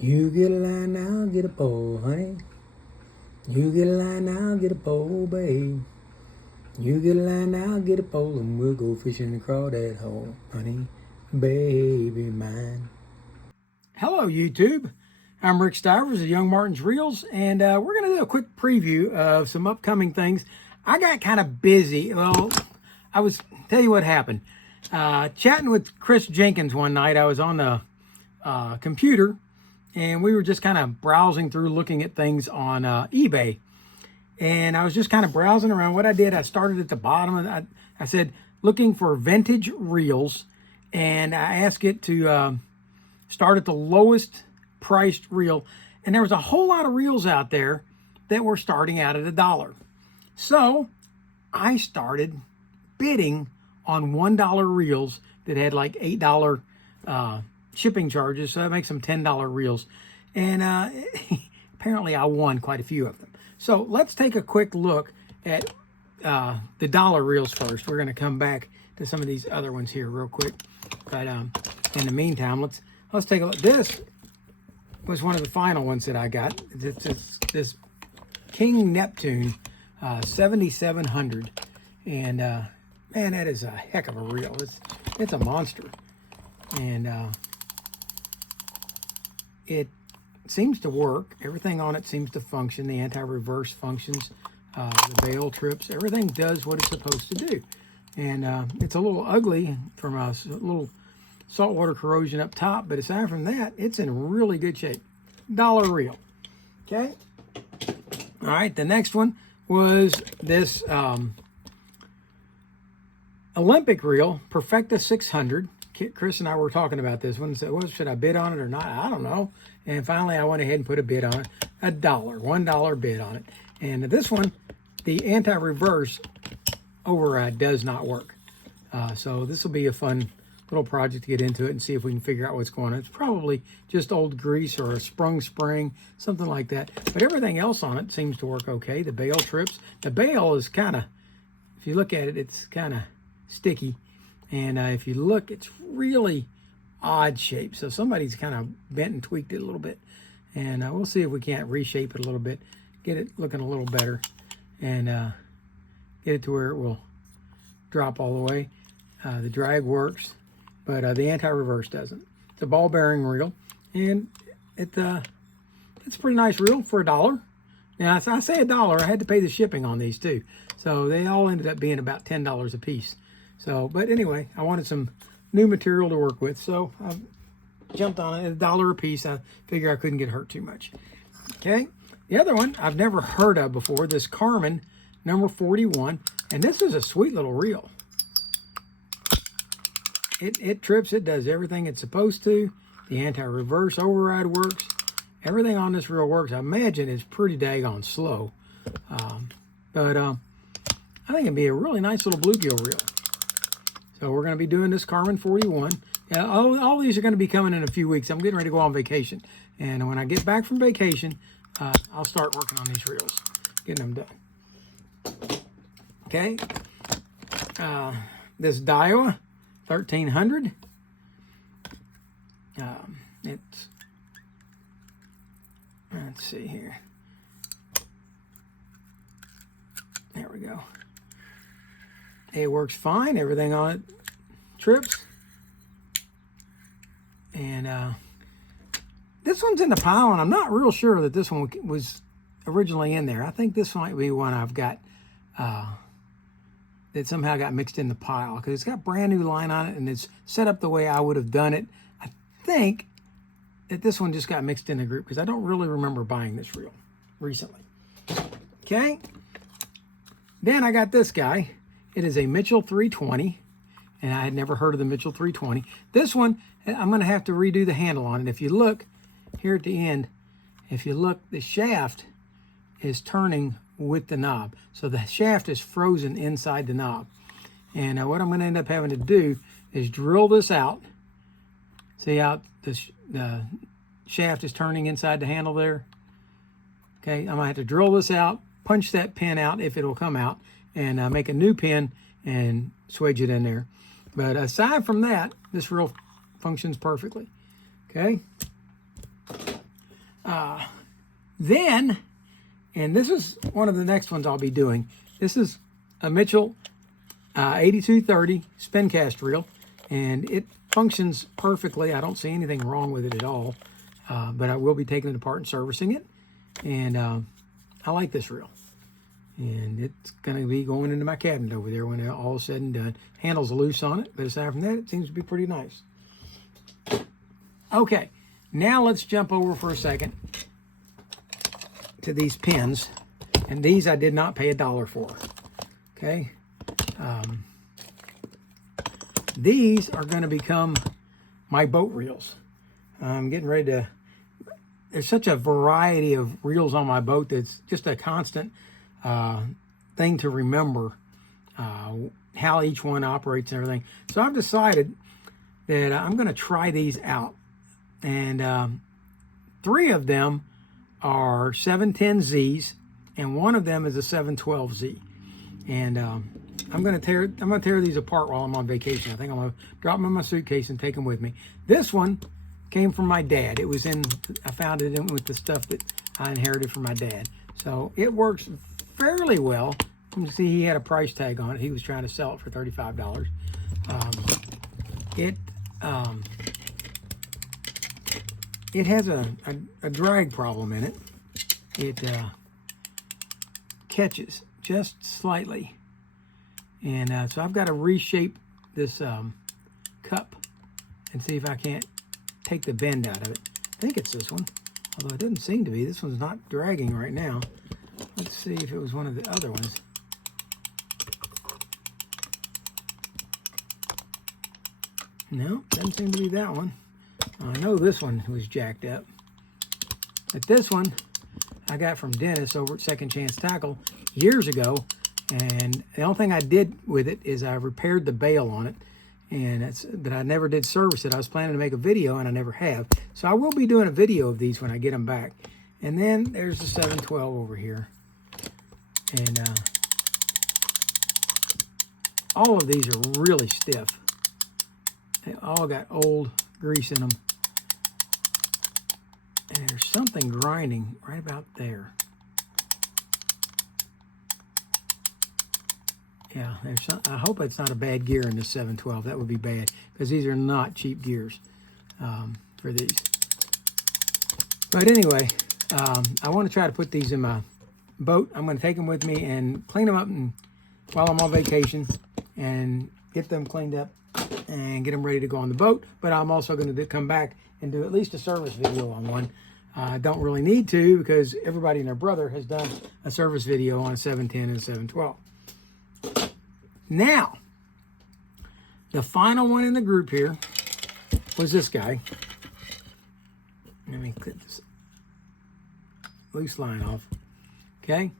You get a line, I'll get a pole, honey. You get a line, I'll get a pole, babe. You get a line, I'll get a pole, and we'll go fishing and crawl that hole, honey, baby mine. Hello, YouTube. I'm Rick Stivers of YoungMartin'sReels, and we're going to do a quick preview of some upcoming things. I got kind of busy. Well, tell you what happened. Chatting with Chris Jenkins one night, I was on the computer, and we were just kind of browsing through, looking at things on eBay. And I was just kind of browsing around. What I did, I started at the bottom, and I said, looking for vintage reels, and I asked it to start at the lowest priced reel. And there was a whole lot of reels out there that were starting out at $1. So I started bidding on $1 reels that had like $8 shipping charges. So that makes them $10 reels. And apparently I won quite a few of them. So let's take a quick look at the dollar reels first. We're going to come back to some of these other ones here real quick. But in the meantime, let's take a look. This was one of the final ones that I got. It's this King Neptune 7700. And man, that is a heck of a reel. It's a monster. And it seems to work. Everything on it seems to function. The anti-reverse functions, the bail trips, everything does what it's supposed to do. And it's a little ugly from a little saltwater corrosion up top, but aside from that, it's in really good shape. Dollar reel. Okay. All right. The next one was this Olympic reel, Perfecta 600. Chris and I were talking about this one. So, well, should I bid on it or not? I don't know. And finally, I went ahead and put a bid on it. $1 bid on it. And this one, the anti-reverse override does not work. So this will be a fun little project to get into it and see if we can figure out what's going on. It's probably just old grease or a sprung spring, something like that. But everything else on it seems to work okay. The bail trips. The bail is kind of, if you look at it, it's kind of sticky. And if you look, it's really odd shape. So somebody's kind of bent and tweaked it a little bit. And we'll see if we can't reshape it a little bit, get it looking a little better, and get it to where it will drop all the way. The drag works, but the anti-reverse doesn't. It's a ball bearing reel, and it's a pretty nice reel for $1. Now, I say $1. I had to pay the shipping on these too, so they all ended up being about $10 a piece. So, but anyway, I wanted some new material to work with, so I jumped on it at $1 a piece. I figure I couldn't get hurt too much. Okay, the other one I've never heard of before, this Carmen number 41, and this is a sweet little reel. It trips, it does everything it's supposed to. The anti-reverse override works. Everything on this reel works. I imagine it's pretty daggone slow. But I think it'd be a really nice little bluegill reel. So we're going to be doing this Carmen 41. Yeah, all these are going to be coming in a few weeks. I'm getting ready to go on vacation. And when I get back from vacation, I'll start working on these reels, getting them done. Okay. This Daiwa 1300. Let's see here. There we go. It works fine. Everything on it trips. And this one's in the pile, and I'm not real sure that this one was originally in there. I think this might be one I've got that somehow got mixed in the pile, because it's got brand new line on it, and it's set up the way I would have done it. I think that this one just got mixed in the group, because I don't really remember buying this reel recently. Okay. Then I got this guy. It is a Mitchell 320, and I had never heard of the Mitchell 320. This one, I'm going to have to redo the handle on it. If you look here at the end, if you look, the shaft is turning with the knob. So the shaft is frozen inside the knob. And what I'm going to end up having to do is drill this out. See how the shaft is turning inside the handle there? Okay, I'm going to have to drill this out, punch that pin out if it will come out, and make a new pin and swedge it in there. But aside from that, this reel functions perfectly. Okay. Then, and this is one of the next ones I'll be doing. This is a Mitchell 8230 spin cast reel, and it functions perfectly. I don't see anything wrong with it at all, but I will be taking it apart and servicing it. And I like this reel. And it's going to be going into my cabinet over there when all is said and done. Handle's loose on it, but aside from that, it seems to be pretty nice. Okay, now let's jump over for a second to these pins. And these I did not pay $1 for. Okay. These are going to become my boat reels. I'm getting ready to... There's such a variety of reels on my boat that's just a constant thing to remember how each one operates and everything. So I've decided that I'm going to try these out. And 3 of them are 710Zs, and 1 of them is a 712Z. And I'm going to tear these apart while I'm on vacation. I think I'm going to drop them in my suitcase and take them with me. This one came from my dad. It was in, I found it in with the stuff that I inherited from my dad. So it works fairly well. You can see he had a price tag on it. He was trying to sell it for $35. It has a drag problem in it. It catches just slightly. And so I've got to reshape this cup and see if I can't take the bend out of it. I think it's this one, although it doesn't seem to be. This one's not dragging right now. Let's see if it was one of the other ones. No, doesn't seem to be that one. I know this one was jacked up. But this one I got from Dennis over at Second Chance Tackle years ago. And the only thing I did with it is I repaired the bail on it. But I never did service it. I was planning to make a video, and I never have. So I will be doing a video of these when I get them back. And then there's the 712 over here. And all of these are really stiff. They all got old grease in them. And there's something grinding right about there. Yeah, there's some, I hope it's not a bad gear in this 712. That would be bad, because these are not cheap gears for these. But anyway, I want to try to put these in my boat. I'm going to take them with me and clean them up while I'm on vacation and get them cleaned up and get them ready to go on the boat. But I'm also going to come back and do at least a service video on one. I don't really need to, because everybody and their brother has done a service video on a 710 and a 712. Now, the final one in the group here was this guy. Let me clip this loose line off. Okay.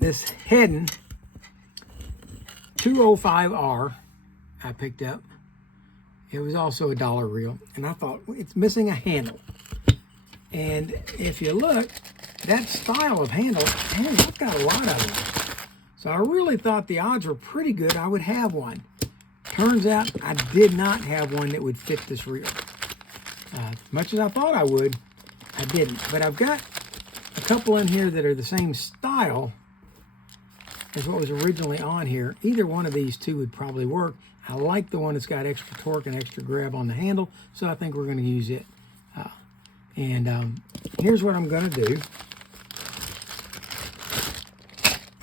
This Heddon 205R I picked up. It was also a $1 reel. And I thought, it's missing a handle. And if you look, that style of handle, man, I've got a lot of them. So I really thought the odds were pretty good I would have one. Turns out I did not have one that would fit this reel. As much as I thought I would, I didn't. But I've got a couple in here that are the same style as what was originally on here. Either one of these two would probably work. I like the one that's got extra torque and extra grab on the handle, so I think we're going to use it. Here's what I'm going to do.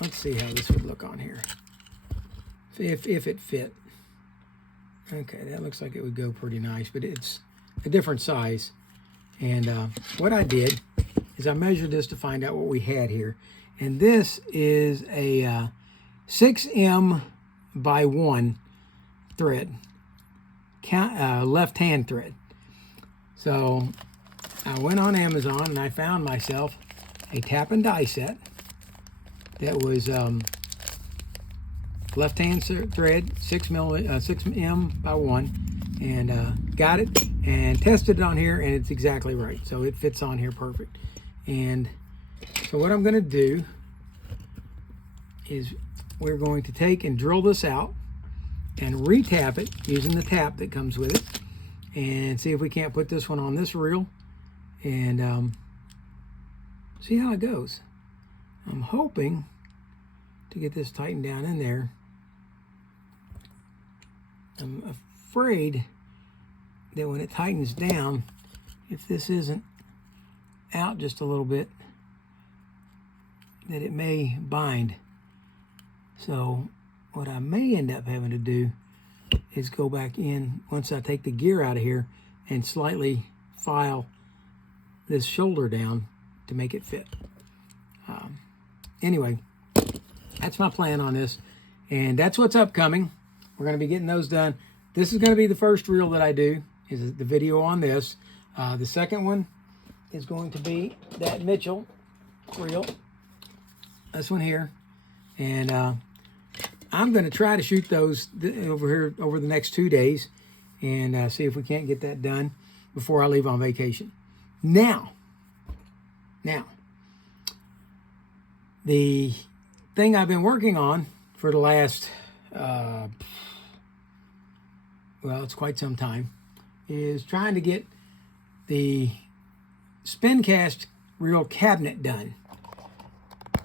Let's see how this would look on here. If it fit. Okay, that looks like it would go pretty nice, but it's a different size. And what I did is I measured this to find out what we had here. And this is a 6M by 1 thread, left-hand thread. So I went on Amazon and I found myself a tap and die set that was left-hand thread, 6M by 1, and got it and tested it on here, and it's exactly right. So it fits on here perfect. And so what I'm going to do is we're going to take and drill this out and re-tap it using the tap that comes with it, and see if we can't put this one on this reel and see how it goes. I'm hoping to get this tightened down in there. I'm afraid that when it tightens down, if this isn't out just a little bit, that it may bind. So what I may end up having to do is go back in once I take the gear out of here and slightly file this shoulder down to make it fit. Anyway, that's my plan on this, and that's what's upcoming. We're going to be getting those done. This is going to be the first reel that I do, is the video on this. The second one is going to be that Mitchell reel, this one here, and I'm going to try to shoot those over here over the next 2 days and see if we can't get that done before I leave on vacation. Now, the thing I've been working on for the last, well, it's quite some time, is trying to get the spin cast reel cabinet done.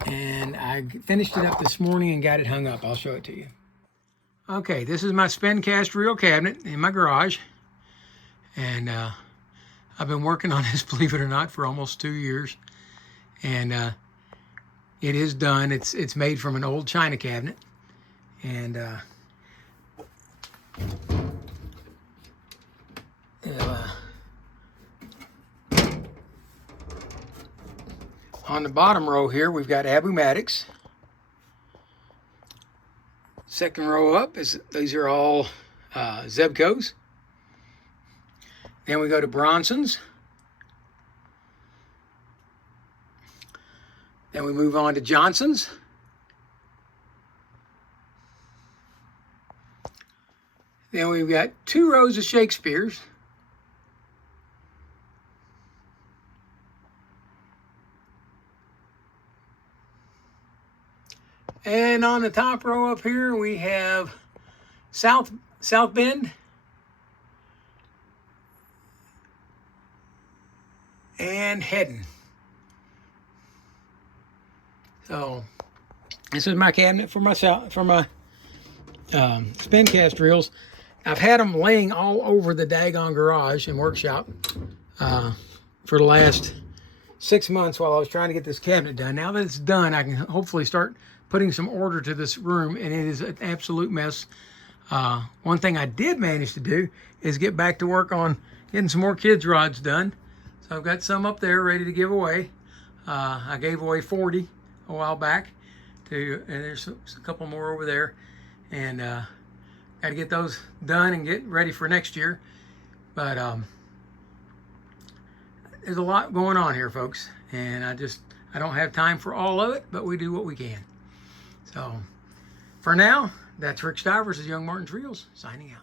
And I finished it up this morning and got it hung up. I'll show it to you. Okay, this is my spin cast reel cabinet in my garage. And I've been working on this, believe it or not, for almost 2 years. And it is done. It's made from an old china cabinet. And on the bottom row here, we've got Abumatics. Second row up, these are all Zebcos. Then we go to Bronsons. Then we move on to Johnsons. Then we've got 2 rows of Shakespeare's. And on the top row up here, we have South Bend and Heddon. So this is my cabinet for my spin cast reels. I've had them laying all over the daggone garage and workshop for the last 6 months while I was trying to get this cabinet done. Now that it's done, I can hopefully start putting some order to this room, and it is an absolute mess. One thing I did manage to do is get back to work on getting some more kids' rods done. So I've got some up there ready to give away. I gave away 40 a while back, and there's a couple more over there. And got to get those done and get ready for next year. But there's a lot going on here, folks, and I don't have time for all of it, but we do what we can. So for now, that's Rick Stivers of Young Martin's Reels signing out.